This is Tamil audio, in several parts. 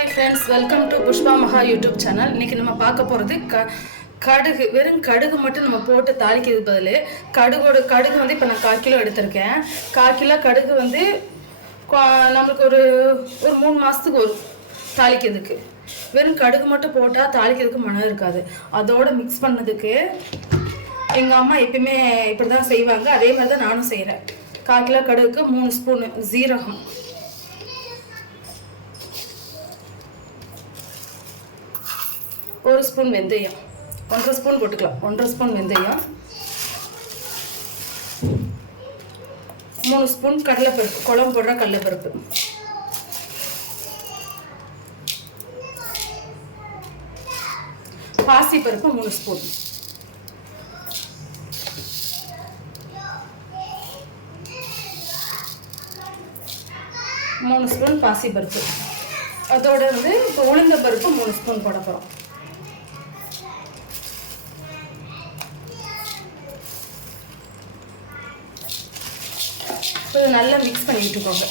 Hi friends, welcome to Pushpa Maha YouTube channel. இன்னைக்கு நம்ம பார்க்க போறது கடுகு. வெறும் கடுகு மட்டும் நம்ம போட்டு தாளிக்கிறது பதிலு கடுகு வந்து இப்போ நான் 1/4 கிலோ எடுத்திருக்கேன். 1/4 கிலோ கடுகு வந்து நம்மளுக்கு ஒரு 3 மாசத்துக்கு ஒரு தாளிக்கிறதுக்கு. வெறும் கடுகு மட்டும் போட்டால் தாளிக்கிறதுக்கு மனம் இருக்காது. அதோட மிக்ஸ் பண்ணதுக்கு எங்கள் அம்மா எப்பயுமே இப்படி தான் செய்வாங்க. அதே மாதிரி தான் நானும் செய்கிறேன். 1/4 கிலோ கடுகுக்கு 3 ஸ்பூன் ஜீரகம், 1 ஸ்பூன் வெந்தயம், 1.5 ஸ்பூன் போட்டுக்கலாம். 1.5 ஸ்பூன் வெந்தயம், 3 ஸ்பூன் கடலைப்பருப்பு, குழம்பு போடுற கடலைப்பருப்பு, பாசிப்பருப்பு 3 ஸ்பூன், பாசிப்பருப்பு. அதோட வந்து இப்போ உளுந்த பருப்பு 3 ஸ்பூன் போட போகிறோம். இப்போ நல்லா மிக்ஸ் பண்ணி விட்டுக்கோங்க.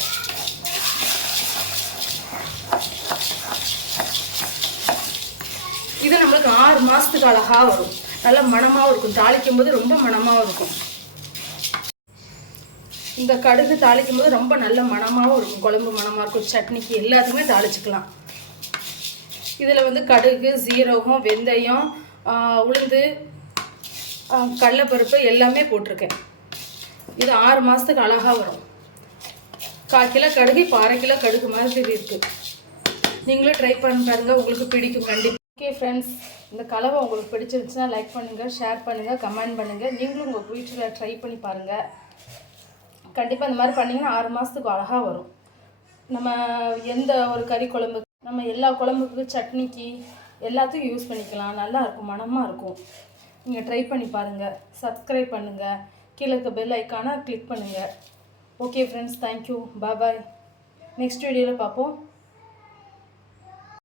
இது நம்மளுக்கு 6 மாதத்துக்கு அழகாக வரும். நல்லா மணமாகவும் இருக்கும். தாளிக்கும் போது ரொம்ப மணமாகவும் இருக்கும். இந்த கடுகு தாளிக்கும் போது ரொம்ப நல்ல மணமாகவும் இருக்கும். குழம்பு மணமாக இருக்கும். சட்னிக்கு எல்லாத்துக்குமே தாளிச்சுக்கலாம். இதில் வந்து கடுகு, ஜீரகம், வெந்தயம், உளுந்து, கடலைப்பருப்பு எல்லாமே போட்டிருக்கேன். இது 6 மாதத்துக்கு அழகாக வரும். 1/4 கிலோ கடுகு இப்போ 1/2 கிலோ கடுகு மாதிரி இருக்குது. நீங்களும் ட்ரை பண்ணி பாருங்கள், உங்களுக்கு பிடிக்கும் கண்டிப்பாக. ஓகே ஃப்ரெண்ட்ஸ், இந்த கலவை உங்களுக்கு பிடிச்சிருந்துச்சுன்னா லைக் பண்ணுங்கள், ஷேர் பண்ணுங்கள், கமெண்ட் பண்ணுங்கள். நீங்களும் உங்கள் வீட்டில் ட்ரை பண்ணி பாருங்கள். கண்டிப்பாக இந்த மாதிரி பண்ணிங்கன்னா 6 மாதத்துக்கு அழகாக வரும். நம்ம எந்த ஒரு கறி குழம்பு, நம்ம எல்லா குழம்புக்கு, சட்னிக்கு எல்லாத்துக்கும் யூஸ் பண்ணிக்கலாம். நல்லா இருக்கும், மணமாக இருக்கும். நீங்கள் ட்ரை பண்ணி பாருங்கள். சப்ஸ்கிரைப் பண்ணுங்கள். கீழே இருக்க பெல் ஐக்கானை கிளிக் பண்ணுங்கள். ஓகே ஃப்ரெண்ட்ஸ், தேங்க்யூ, பாய். நெக்ஸ்ட் வீடியோவில் பார்ப்போம்.